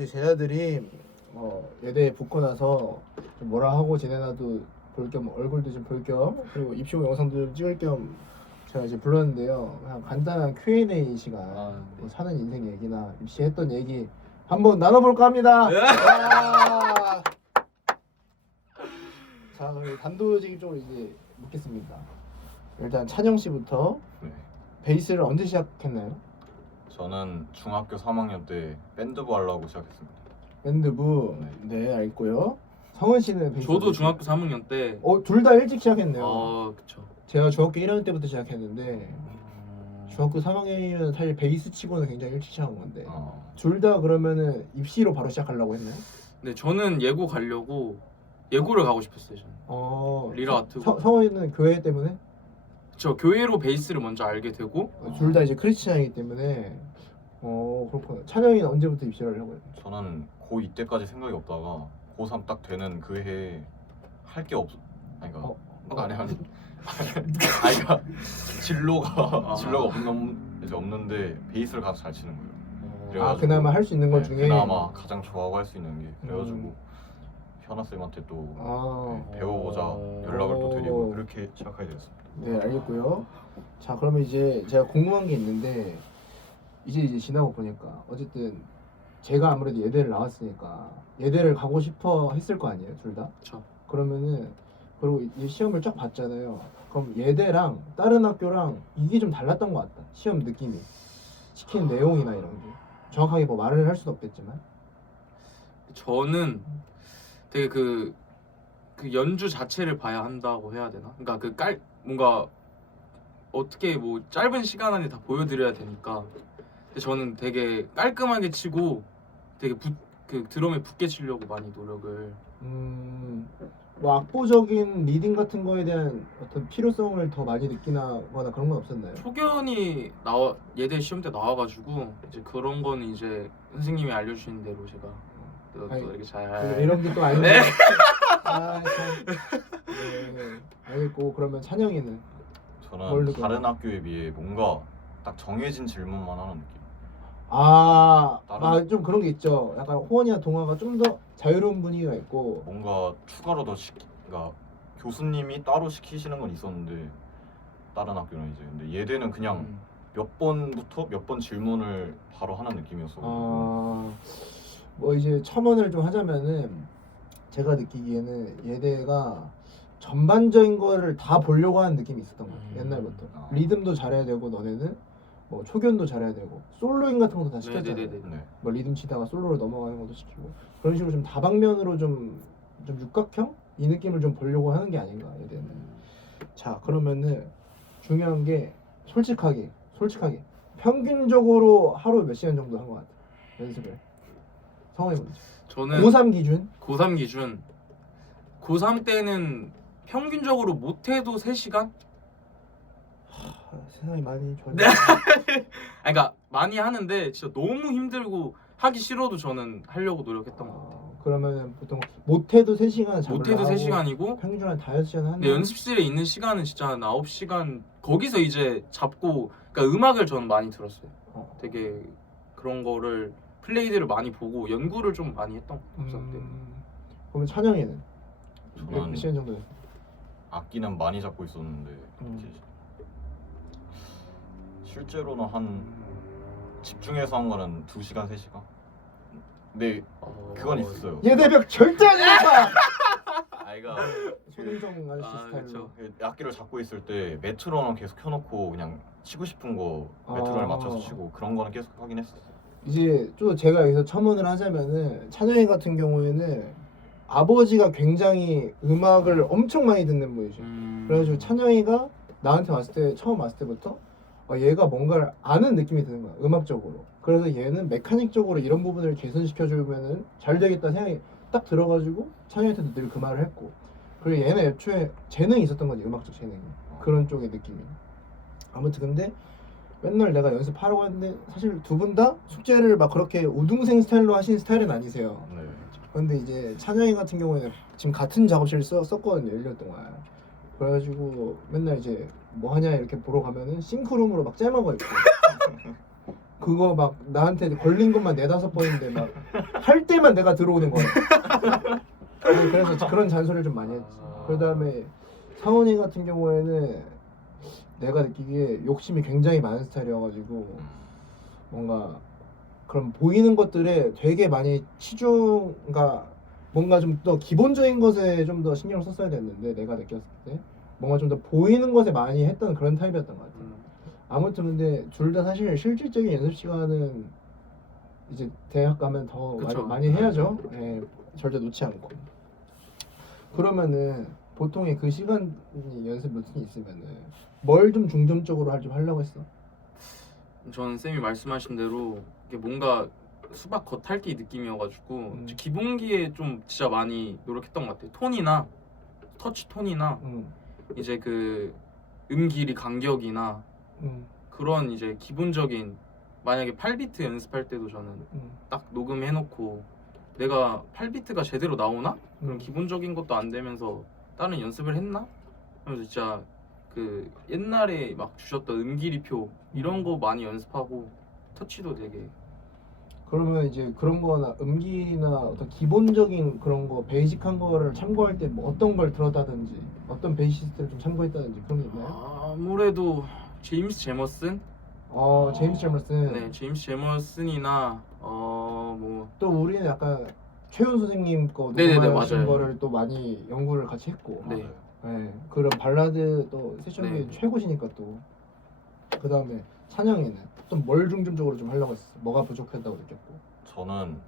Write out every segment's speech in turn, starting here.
제 제자들이 예대에 붙고 나서 좀 뭐라 하고 지내나도 볼 겸 얼굴도 좀 볼 겸 그리고 입시고 영상도 좀 찍을 겸 제가 이제 불렀는데요. 그냥 간단한 Q&A 시간 뭐 사는 인생 얘기나 입시했던 얘기 한번 나눠볼까 합니다. 와! 자 그럼 단도직입적으로 이제 묻겠습니다. 일단 찬영 씨부터 네. 베이스를 언제 시작했나요? 저는 중학교 3학년 때 밴드부 하려고 시작했습니다. 밴드부 네 알고요. 성은 씨는 베이스 저도 중학교 3학년 때. 둘 다 일찍 시작했네요. 아 그쵸. 제가 중학교 1학년 때부터 시작했는데 중학교 3학년이면 사실 베이스 치고는 굉장히 일찍 시작한 건데 둘 다 그러면은 입시로 바로 시작하려고 했나요? 네 저는 예고 가려고 예고를 가고 싶었어요 저는. 리라 아트고. 성원이는 교회 때문에? 저 교회로 베이스를 먼저 알게 되고. 둘 다 이제 크리스찬이기 때문에 그렇구나. 찬영이는 언제부터 입시를 하려고 했나요? 저는 고2 때까지 생각이 없다가 고3 딱 되는 그 해에 할 게 아니 그러니까 진로가 없는데 베이스를 가서 잘 치는 거예요. 그래가지고 그나마 할 수 있는 것 중에 그나마 가장 좋아하고 할 수 있는 게 그래가지고 현아 쌤한테 또 배워보자 연락을 또 드리고 그렇게 시작하게 되었습니다. 네 알겠고요. 자 그러면 이제 제가 궁금한 게 있는데 이제 지나고 보니까 어쨌든 제가 아무래도 예대를 나왔으니까 예대를 가고 싶어 했을 거 아니에요 둘 다? 그쵸. 그러면은 그리고 이 시험을 쫙 봤잖아요. 그럼 예대랑 다른 학교랑 이게 좀 달랐던 것 같다. 시험 느낌이 시키는 내용이나 이런 게 정확하게 뭐 말을 할 수는 없겠지만 저는 되게 그 연주 자체를 봐야 한다고 해야 되나? 그러니까 뭔가 어떻게 뭐 짧은 시간 안에 다 보여드려야 되니까. 근데 저는 되게 깔끔하게 치고 되게 그 드럼에 붙게 치려고 많이 노력을. 뭐 악보적인 리딩 같은 거에 대한 어떤 필요성을 더 많이 느끼나거나 그런 건 없었나요? 초견이 예대 시험 때 나와가지고 이제 그런 거는 이제 선생님이 알려주신 대로 제가 또 이렇게 잘 이런 게 또 아니고. 네. 참. 네. 알겠고 그러면 찬영이는 저는 다른 학교에 비해 뭔가 딱 정해진 질문만 하는 느낌. 좀 그런 게 있죠. 약간 호원이나 동아가 좀 더 자유로운 분위기가 있고 뭔가 추가로 그러니까 교수님이 따로 시키시는 건 있었는데 다른 학교는 이제 근데 예대는 그냥 몇 번부터 몇 번 질문을 바로 하는 느낌이었어. 뭐 이제 첨언을 좀 하자면은 제가 느끼기에는 예대가 전반적인 거를 다 보려고 하는 느낌이 있었던 것 같아요. 옛날부터 리듬도 잘해야 되고 너네는 뭐 초견도 잘해야 되고 솔로인 같은 것도 다 시켰잖아요. 네네네. 뭐 리듬 치다가 솔로로 넘어가는 것도 시키고 그런 식으로 좀 다방면으로 좀 육각형 이 느낌을 좀 보려고 하는 게 아닌가 예대는. 자 그러면은 중요한 게 솔직하게 평균적으로 하루 몇 시간 정도 한 것 같아요 연습을. 성원이 먼저. 저는 고3 기준? 고3 때는 평균적으로 못해도 3시간? 세상이 많이 좋아졌네. 네. 그러니까 많이 하는데 진짜 너무 힘들고 하기 싫어도 저는 하려고 노력했던 것 같아요. 그러면 보통 못해도 3시간 잡으려고 못해도 3시간이고 평균 한 5시간 하는. 근데 연습실에 있는 시간은 진짜 한 9시간 거기서 이제 잡고 그러니까 음악을 저는 많이 들었어요. 되게 그런 거를 플레이들을 많이 보고 연구를 좀 많이 했던 것 같아요. 그러면 찬영이는 저는 몇 시간 정도 됐어요? 악기는 많이 잡고 있었는데 이제 실제로는 한 집중해서 한 거는 2시간 3시간. 근데 그건 있었어요. 예대벽 절대 아니야. 아이가 손흥정 아저씨 스타일로. 악기를 잡고 있을 때 메트로놈 계속 켜놓고 그냥 치고 싶은 거 메트로놈에 맞춰서 치고 그런 거는 계속 하긴 했었어요. 이제 또 제가 여기서 첨언을 하자면은 찬영이 같은 경우에는 아버지가 굉장히 음악을 엄청 많이 듣는 분이죠. 그래가지고 찬영이가 나한테 처음 왔을 때부터 얘가 뭔가를 아는 느낌이 드는 거야 음악적으로. 그래서 얘는 메카닉적으로 이런 부분을 개선시켜주면은 잘 되겠다 생각이 딱 들어가지고 찬영이한테도 늘 그 말을 했고. 그리고 얘는 애초에 재능이 있었던 거지 음악적 재능이. 그런 쪽의 느낌이. 아무튼 근데 맨날 내가 연습하라고 했는데 사실 두 분 다 숙제를 막 그렇게 우등생 스타일로 하신 스타일은 아니세요. 네. 근데 이제 찬영이 같은 경우에는 지금 같은 작업실을 썼거든요 1년 동안. 그래가지고 맨날 이제 뭐 하냐 이렇게 보러 가면은 싱크룸으로 막 잼하고 있고 그거 막 나한테 걸린 것만 4-5번인데 막 할 때만 내가 들어오는 거야. 아니, 그래서 그런 잔소리를 좀 많이 했지. 그다음에 상훈이 같은 경우에는 내가 느끼기에 욕심이 굉장히 많은 스타일이어가지고 뭔가 그런 보이는 것들에 되게 많이 그러니까 뭔가 좀 더 기본적인 것에 좀 더 신경을 썼어야 됐는데 내가 느꼈을 때 뭔가 좀 더 보이는 것에 많이 했던 그런 타입이었던 것 같아요. 아무튼 근데 둘 다 사실 실질적인 연습 시간은 이제 대학 가면 더 그쵸. 많이 해야죠. 예, 절대 놓지 않고. 그러면은 보통의 그 시간이 연습 루틴이 있으면은 뭘 좀 중점적으로 좀 하려고 했어? 저는 쌤이 말씀하신 대로 이게 뭔가 수박 겉핥기 느낌이어가지고 기본기에 좀 진짜 많이 노력했던 것 같아요. 톤이나 터치 톤이나 이제 그 길이 간격이나 그런 이제 기본적인 만약에 8비트 연습할 때도 저는 딱 녹음해놓고 내가 8비트가 제대로 나오나? 그런 기본적인 것도 안 되면서 다른 연습을 했나? 하면서 진짜 그 옛날에 막 주셨던 음기리표 이런 거 많이 연습하고 터치도 되게 그러면 이제 그런 거나 음기나 어떤 기본적인 그런 거 베이직한 거를 참고할 때 뭐 어떤 걸 들었다든지 어떤 베이시스트를 좀 참고했다든지 그런 게 있나요? 아무래도 제임스 제머슨? 제임스 제머슨. 네, 제임스 제머슨이나 뭐 또 우리는 약간 최훈 선생님 거 네네네, 녹음하신 맞아요. 거를 또 많이 연구를 같이 했고 네. 네, 그런 발라드 또 세션이 네. 최고시니까 또 그다음에 찬영이는 좀 뭘 중점적으로 좀 하려고 했어? 뭐가 부족했다고 느꼈고? 저는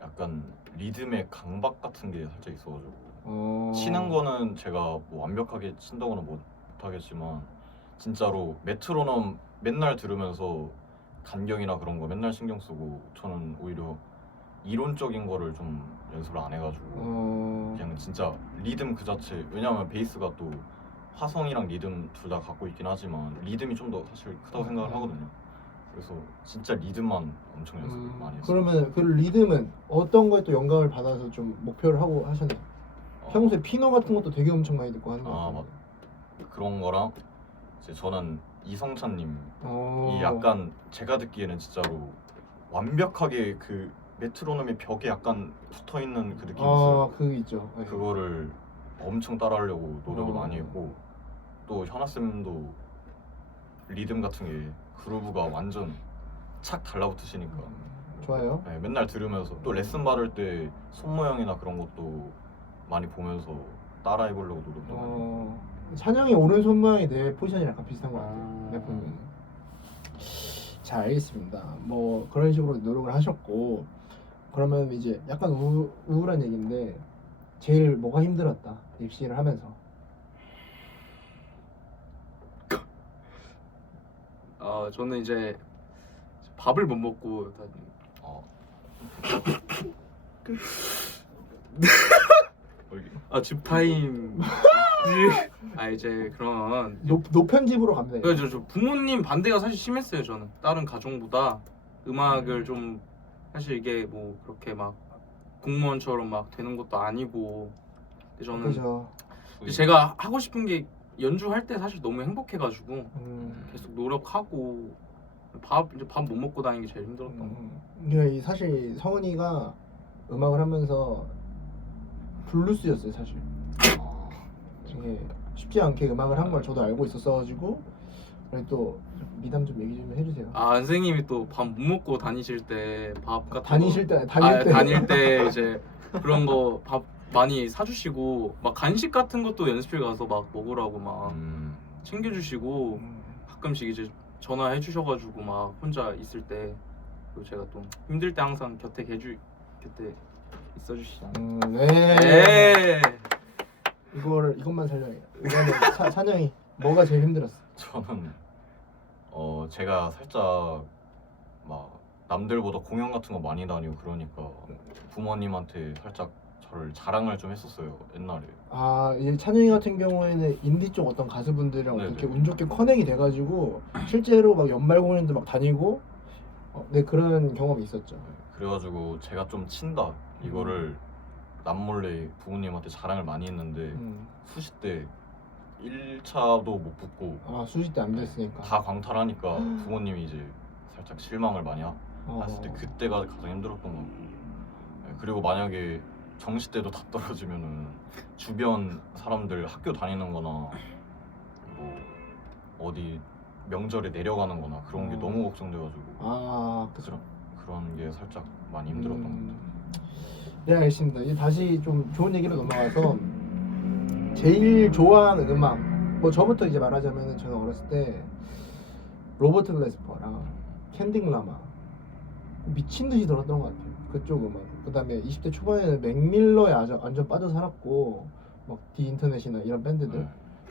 약간 리듬의 강박 같은 게 살짝 있어가지고 어... 치는 거는 제가 뭐 완벽하게 친다고는 못하겠지만 진짜로 메트로놈 맨날 들으면서 간격이나 그런 거 맨날 신경 쓰고 저는 오히려 이론적인 거를 좀 연습을 안 해가지고 그냥 진짜 리듬 그 자체. 왜냐면 베이스가 또 화성이랑 리듬 둘 다 갖고 있긴 하지만 리듬이 좀 더 사실 크다고 생각을 하거든요. 그래서 진짜 리듬만 엄청 연습을 많이 했어요. 그러면 그 리듬은 어떤 거에 또 영감을 받아서 좀 목표를 하고 하셨나요? 평소에 피너 같은 것도 되게 엄청 많이 듣고 하는 거 같아요. 그런 거랑 이제 저는 이성찬님이 어... 약간 제가 듣기에는 진짜로 완벽하게 그 메트로놈의 벽에 약간 붙어 있는 그 느낌이 있어요. 그게 있죠. 네. 그거를 엄청 따라하려고 노력을 많이 했고 또 현아 쌤도 리듬 같은 게 그루브가 완전 착 달라붙으시니까 좋아요. 네, 맨날 들으면서 또 레슨 받을 때 손 모양이나 그런 것도 많이 보면서 따라해보려고 노력도 많이 했고. 찬영이 오른손 모양이 내 포지션이랑 약간 비슷한 것 같아요. 내가 보면. 잘 알겠습니다. 뭐 그런 식으로 노력을 하셨고 그러면 이제 약간 우울한 얘기인데 제일 뭐가 힘들었다 입시를 하면서? 저는 이제 밥을 못 먹고 집타임 이제 그런 노편집으로 갑니다. 그래서 저 부모님 반대가 사실 심했어요. 저는 다른 가정보다 음악을 좀 사실 이게 뭐 그렇게 막 공무원처럼 막 되는 것도 아니고 근데 저는 그죠. 제가 하고 싶은 게 연주할 때 사실 너무 행복해가지고 계속 노력하고 이제 밥 못 먹고 다니는 게 제일 힘들었던 거. 근데 사실 성은이가 음악을 하면서 블루스였어요 사실. 되게 쉽지 않게 음악을 한 걸 저도 알고 있었어가지고 그래 또 미담 좀 얘기 좀 해주세요. 선생님이 또 밥 못 먹고 다니실 때 밥 같은 다닐 때 이제 그런 거 밥 많이 사주시고 막 간식 같은 것도 연습실 가서 막 먹으라고 막 챙겨주시고 가끔씩 이제 전화해 주셔가지고 막 혼자 있을 때 그리고 제가 또 힘들 때 항상 곁에 있어주시잖아요. 네. 이것만 설명해. 이거는 찬영이 뭐가 제일 힘들었어? 저는 제가 살짝 막 남들보다 공연 같은 거 많이 다니고 그러니까 부모님한테 살짝 저를 자랑을 좀 했었어요 옛날에. 이제 찬영이 같은 경우에는 인디 쪽 어떤 가수분들이랑 네네. 어떻게 운 좋게 커넥이 돼가지고 실제로 막 연말 공연도 막 다니고 네 그런 경험이 있었죠. 그래가지고 제가 좀 친다 이거를 남몰래 부모님한테 자랑을 많이 했는데 수시 때 1차도 못 붙고 수시 때 안 됐으니까 다 광탈하니까 부모님이 이제 살짝 실망을 많이 했을 때 그때가 가장 힘들었던 것 같고. 그리고 만약에 정시 때도 다 떨어지면은 주변 사람들 학교 다니는 거나 뭐 어디 명절에 내려가는 거나 그런 게 너무 걱정돼가지고 아, 그죠. 그런 게 살짝 많이 힘들었던 것 같아요. 네, 알겠습니다. 이제 다시 좀 좋은 얘기로 넘어가서 제일 좋아하는 음악. 뭐 저부터 이제 말하자면은 저는 어렸을 때 로버트 글래스퍼랑 켄딩 라마 미친 듯이 들었던 것 같아요. 그쪽 음악. 그다음에 20대 초반에는 맥밀러에 아주 완전 빠져 살았고 막 디 인터넷이나 이런 밴드들 네.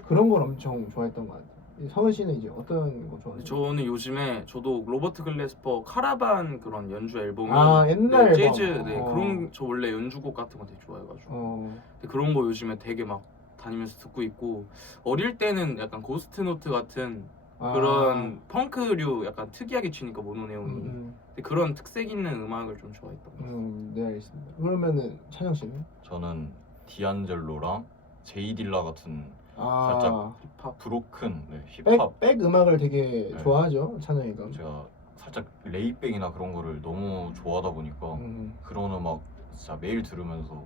그런 걸 엄청 좋아했던 것 같아요. 성은 씨는 이제 어떤 거 좋아해요? 저는 요즘에 저도 로버트 글래스퍼 카라반 그런 연주 앨범이 아, 옛날 네, 앨범. 재즈 네, 어. 그런 저 원래 연주곡 같은 거 되게 좋아해가지고 어, 근데 그런 거 요즘에 되게 막 다니면서 듣고 있고 어릴 때는 약간 고스트 노트 같은 그런 펑크류 약간 특이하게 치니까 모노네온이 근데 그런 특색 있는 음악을 좀 좋아했던 것 같아요. 네, 알겠습니다. 그러면은 찬영 씨는? 저는 디안젤로랑 제이 딜라 같은 아, 살짝 힙합 브로큰 힙합 백 음악을 되게 네. 좋아하죠, 찬영이가. 제가 살짝 레이백이나 그런 거를 너무 좋아하다 보니까 그런 음악 진짜 매일 들으면서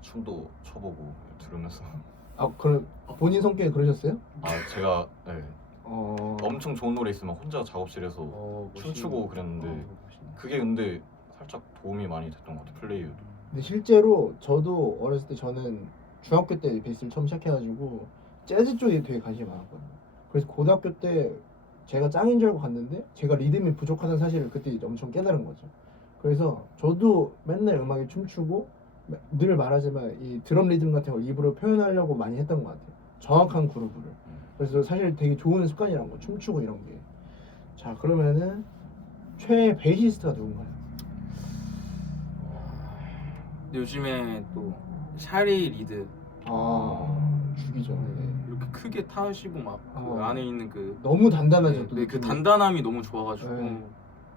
춤도 춰보고 들으면서 아, 그럼 본인 성격이 그러셨어요? 아 제가 네, 어, 엄청 좋은 노래 있으면 혼자 작업실에서 춤추고 그랬는데 그게 근데 살짝 도움이 많이 됐던 것 같아요. 플레이에도. 근데 실제로 저도 어렸을 때 저는 중학교 때 베이스를 처음 시작해가지고 재즈 쪽에 되게 관심이 많았거든요. 그래서 고등학교 때 제가 짱인 줄 알고 갔는데 제가 리듬이 부족하다는 사실을 그때 이제 엄청 깨달은 거죠. 그래서 저도 맨날 음악에 춤추고 늘 말하지만 이 드럼 리듬 같은 걸 입으로 표현하려고 많이 했던 것 같아요. 정확한 그루브를. 그래서 사실 되게 좋은 습관이란 거, 춤추고 이런 게. 자, 그러면은 최애 베이시스트가 누군가요? 요즘에 또 샤리 리드 죽이죠. 네. 이렇게 크게 타시고 막 그 안에 있는 그 너무 단단하죠. 또 네, 그 느낌이. 단단함이 너무 좋아가지고 네.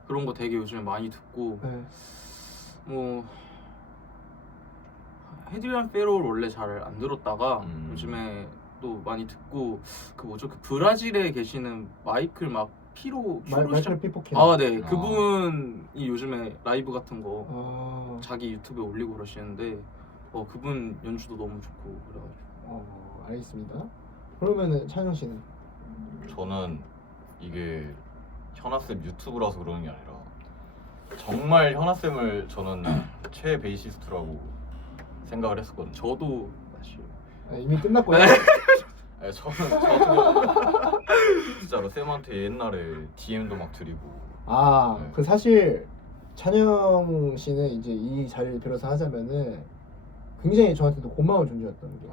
그런 거 되게 요즘에 많이 듣고 네. 뭐 헤드리안 페로를 원래 잘 안 들었다가 요즘에 또 많이 듣고 그 뭐죠 그 브라질에 계시는 마이클 막 피로 마이클 피포킨. 아네 그분이 요즘에 라이브 같은 거 아, 자기 유튜브에 올리고 그러시는데 그분 연주도 너무 좋고 그래가지고 알겠습니다. 그러면은 찬영 씨는? 저는 이게 현아쌤 유튜브라서 그러는 게 아니라 정말 현아쌤을 저는 최애 베이시스트라고 생각을 했었거든요. 저도 사실 이미 끝났고요. 네, 저도 진짜로 쌤한테 옛날에 DM도 막 드리고 네. 그 사실 찬영 씨는 이제 이 자리를 빌어서 하자면은 굉장히 저한테도 고마운 존재였던 게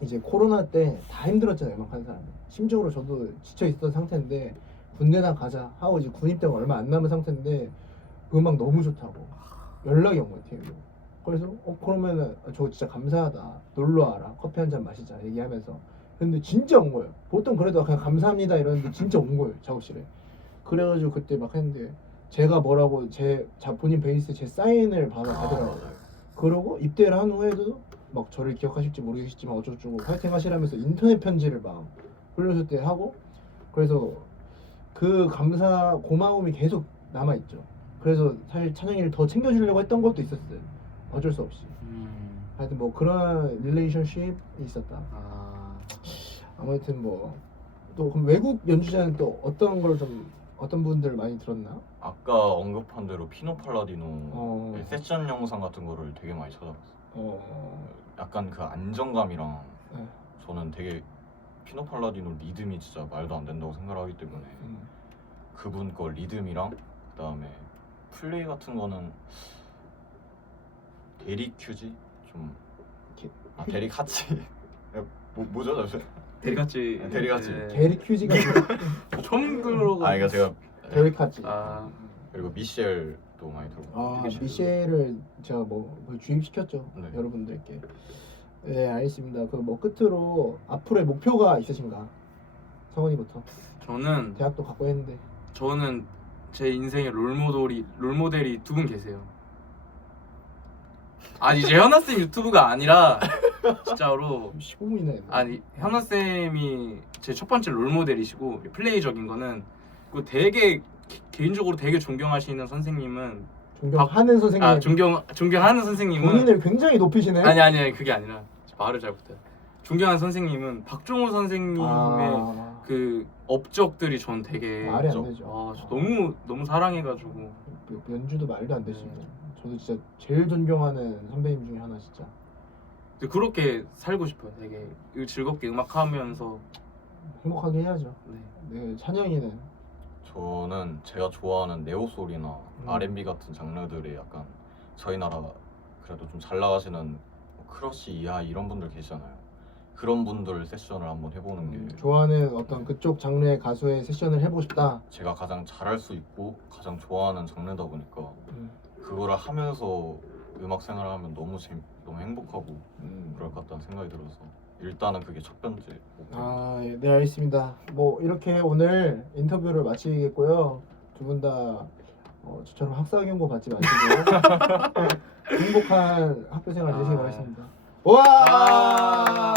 이제 코로나 때 다 힘들었잖아요, 음악하는 사람이. 심적으로 저도 지쳐 있었던 상태인데 군대나 가자 하고 이제 군입대가 얼마 안 남은 상태인데 음악 너무 좋다고 연락이 온 거예요, TV로. 그래서 그러면은 저 진짜 감사하다, 놀러 와라, 커피 한 잔 마시자 얘기하면서. 근데 진짜 온 거예요. 보통 그래도 그냥 감사합니다 이러는데 진짜 온 거예요, 작업실에. 그래가지고 그때 막 했는데 제가 뭐라고 본인 베이스 제 사인을 받으라고. 그러고 입대를 한 후에도 막 저를 기억하실지 모르겠지만 어쩌고저쩌고 파이팅 하시라면서 인터넷 편지를 막 올렸을 때 하고. 그래서 그 고마움이 계속 남아있죠. 그래서 사실 찬영이를 더 챙겨주려고 했던 것도 있었어요, 어쩔 수 없이. 하여튼 뭐 그런 릴레이션십이 있었다. 아무튼 뭐 또 그럼 외국 연주자는 또 어떤 분들 많이 들었나? 아까 언급한 대로 피노 팔라디노 세션 영상 같은 거를 되게 많이 찾아봤어요. 약간 그 안정감이랑 저는 되게 피노 팔라디노 리듬이 진짜 말도 안 된다고 생각하기 때문에 그분 거 리듬이랑 그다음에 플레이 같은 거는 데릭 큐지 데릭 하치 뭐죠 잠시 데리같이 데리같이. 데릭 휴지가 처음 들어가 그러니까 제가 데릭 하치. 그리고 미셸도 많이 들어보고 미셸을 제가 뭐 주입시켰죠. 네. 여러분들께. 네, 알겠습니다. 그 뭐 끝으로 앞으로의 목표가 있으신가? 성원이부터. 저는 대학도 갖고 했는데. 저는 제 인생의 롤모델이 두 분 계세요. 아니 이제 현아 쌤 유튜브가 아니라 진짜로 15분이나 했네. 아니 현아 쌤이 제 첫 번째 롤모델이시고 플레이적인 거는 그 되게 개인적으로 되게 존경하시는 선생님은 존경하는 선생님. 아 존경하는 선생님은 본인을 굉장히 높이시네. 아니 그게 아니라 말을 잘 못해요. 존경하는 선생님은 박종호 선생님의 아, 그 업적들이 전 되게 말이 안 되죠. 저 너무 사랑해가지고 연주도 말도 안 되시죠. 네. 저도 진짜 제일 존경하는 선배님 중에 하나 진짜. 그렇게 살고 싶어요. 되게 즐겁게 음악하면서 행복하게 해야죠. 네. 네, 찬영이는 저는 제가 좋아하는 네오솔이나 음. R&B 같은 장르들이 약간 저희 나라 그래도 좀 잘 나가시는 뭐 크러쉬 이하 이런 분들 계시잖아요. 그런 분들 세션을 한번 해보는 게 좋아하는 어떤 그쪽 장르의 가수의 세션을 해보고 싶다. 제가 가장 잘할 수 있고 가장 좋아하는 장르다 보니까 음, 그거를 하면서 음악 생활을 하면 너무 행복하고 음. 그럴 것 같다는 생각이 들어서 일단은 그게 첫 번째 목표. 아, 예, 네 알겠습니다. 뭐 이렇게 오늘 인터뷰를 마치겠고요. 두 분 다 저처럼 학사 경고 받지 마시고 행복한 학교 생활 되시길 아. 바라겠습니다. 와!